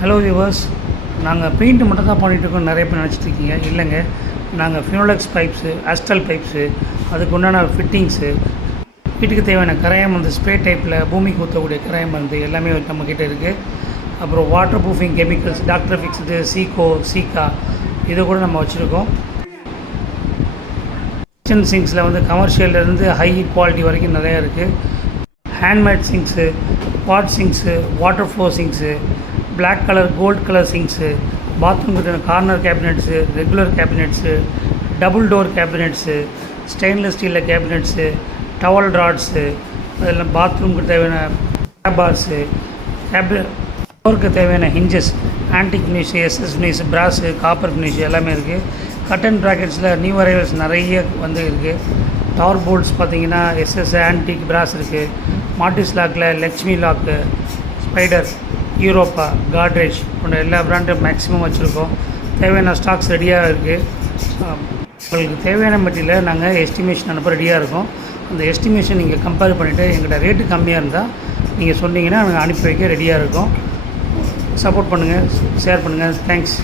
Hello viewers, நாங்கள் paint மட்டும் தான் பண்ணிகிட்ருக்கோம். நிறைய பேர் நினச்சிட்ருக்கீங்க. இல்லைங்க, நாங்கள் ஃபினோலெக்ஸ் பைப்ஸு, ஆஸ்டல் பைப்ஸு, அதுக்கு உண்டான ஃபிட்டிங்ஸு, வீட்டுக்கு தேவையான கரையம் வந்து ஸ்ப்ரே டைப்பில் பூமிக்கு ஊற்றக்கூடிய கரையம் வந்து எல்லாமே நம்மக்கிட்ட இருக்குது. அப்புறம் water proofing chemicals, doctor Fixit, Sika இதை கூட நம்ம வச்சுருக்கோம். கிச்சன் சிங்க்ஸில் வந்து கமர்ஷியல்லேருந்து ஹை குவாலிட்டி வரைக்கும் நிறையா இருக்குது. Handmade sinks, pot sinks, water flow sinks, black colour, gold colour sinks, bathroom corner cabinets, regular cabinets, double door cabinets, stainless ஸ்டீலில் கேபினெட்ஸு, டவல் ட்ராட்ஸு, அதெல்லாம் பாத்ரூமுக்கு தேவையான டேபார்ஸு, டோருக்கு தேவையான hinges, antique finish, SS finish, brass, copper finish எல்லாமே இருக்குது. Curtain ப்ராக்கெட்ஸில் new arrivals நிறைய வந்து இருக்குது. டவர் போல்ட்ஸ் பார்த்திங்கன்னா எஸ்எஸ், ஆன்டிக், பிராஸ் இருக்குது. மார்டிஸ் லாக்கில் Lakshmi lock, Spider, Europa, Godrej போன்ற எல்லா பிராண்டும் மேக்ஸிமம் வச்சுருக்கோம். தேவையான ஸ்டாக்ஸ் ரெடியாக இருக்குது. உங்களுக்கு தேவையான மெட்டீரியலை நாங்கள் எஸ்டிமேஷன் அனுப்ப ரெடியாக இருக்கோம். அந்த எஸ்டிமேஷன் நீங்கள் கம்பேர் பண்ணிவிட்டு எங்கள்கிட்ட ரேட்டு கம்மியாக இருந்தால் நீங்கள் சொன்னீங்கன்னா நாங்கள் அனுப்பி வைக்க ரெடியாக இருக்கோம். சப்போர்ட் பண்ணுங்கள், ஷேர் பண்ணுங்கள். தேங்க்ஸ்.